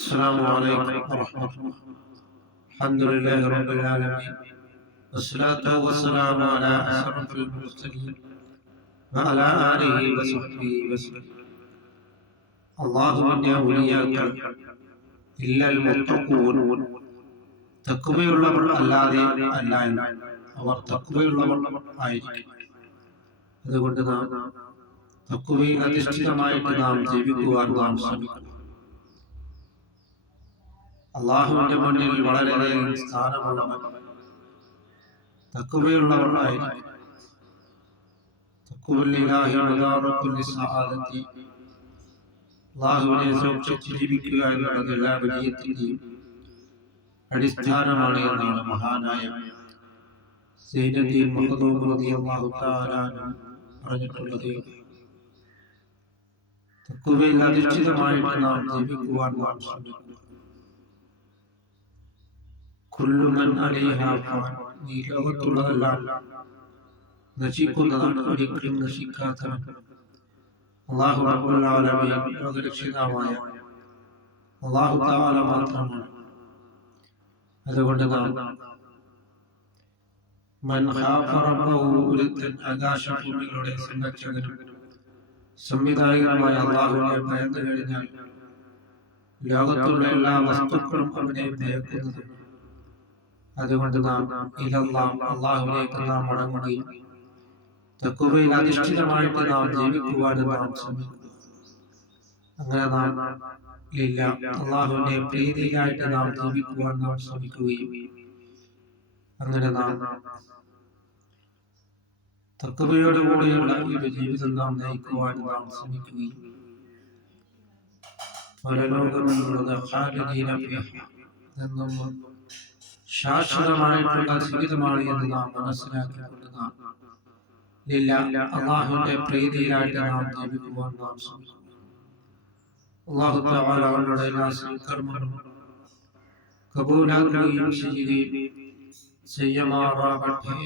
السلام عليكم ورحمة الله. الحمد لله رب العالمين والصلاة والسلام على أشرف المرسلين وعلى آله وصحبه وسلم. അള്ളാഹുവിന്റെ ഔലിയാക്കൾ ഇല്ലൽ മുത്തഖൂൻ, തഖ്വയുള്ളവർ അല്ലാതെ അല്ല എന്ന്. അവർ തഖ്വയുള്ളവർ ആയിരിക്കും. അതുകൊണ്ട് നാം തഖ്വയിൽ അധിഷ്ഠിതമായിട്ട് നാം ജീവിക്കുവാൻ നാം ശ്രമിക്കണം. അള്ളാഹുവിന്റെ മുന്നിൽ വളരെയധികം സ്ഥാനമുള്ളവർ തഖ്വയുള്ളവർ ആയിരിക്കും. തഖ്വലില്ലാഹി മദാറകുല്ലി സഅദത്തി, അള്ളാഹുവിനെ സൂക്ഷിച്ച് ജീവിക്കുക എന്നുള്ളത് എല്ലാ വിജയത്തിന്റെയും അടിസ്ഥാനമാണ് എന്നാണ് മഹാനായ സയ്യിദുൽ മഖ്ദൂം റളിയല്ലാഹു തആല പറഞ്ഞിട്ടുള്ളത്. തഖ്വയിൽ അധിഷ്ഠിതമായിട്ട് നാം ജീവിക്കുവാൻ നാം ശ്രമിക്കുക. കുല്ലു മൻ അലൈഹാ ഫാൻ, ഈ ലോകത്തുള്ളതെല്ലാം നശിക്കുന്നതാണ്, ഒരിക്കലും നശിക്കാത്തവൻ അല്ലാഹു റബ്ബുൽ ആലമീൻ, ലോകരക്ഷിതാവായ അല്ലാഹു തആല മാത്രമാണ്. അതുകൊണ്ട് നാം മൻ ഖാഫ റബ്ബഹു, ഒരുത്തൻ ആകാശഭൂമികളുടെ സംരക്ഷകനും സംവിധായകനുമായ അല്ലാഹുവിനെ ഭയന്നു കഴിഞ്ഞാൽ ലോകത്തുള്ള എല്ലാ വസ്തുക്കളും അവനെ ഭയക്കുന്നത്. അതുകൊണ്ട് നാം അല്ലാഹുവിലേക്ക് നാം മടങ്ങുകയും തഖ്വയിൽ അധിഷ്ഠിതമായിട്ട് നാം ജീവിക്കുവാനും നാം ശ്രമിക്കുക. അങ്ങനെ നാം അല്ലാഹുവിന്റെ പ്രീതിയിലായിട്ട് നാം ജീവിക്കുവാൻ നാം ശ്രമിക്കുകയും അങ്ങനെ നാം തഖ്വയോടുകൂടിയുള്ള ഒരു ജീവിതം നാം നയിക്കുവാൻ നാം ശ്രമിക്കുകയും പരലോകമെന്നുള്ളത് ഖാലിദീന ഫീഹാ എന്നും ശാശ്വതമായിട്ടുള്ള ജീവിതമാണ് എന്ന് നാം മനസ്സിലാക്കിക്കൊണ്ട് നാം അള്ളാഹുവിന്റെ പ്രീതിയിലായിട്ട് നാം ജീവിക്കുവാൻ നാം ശ്രമിക്കും. അല്ലാഹു തആല അവരുടെ എല്ലാ സൽക്കർമ്മങ്ങളും കബൂലാക്കുകയും ചെയ്യുമാറാകട്ടെ.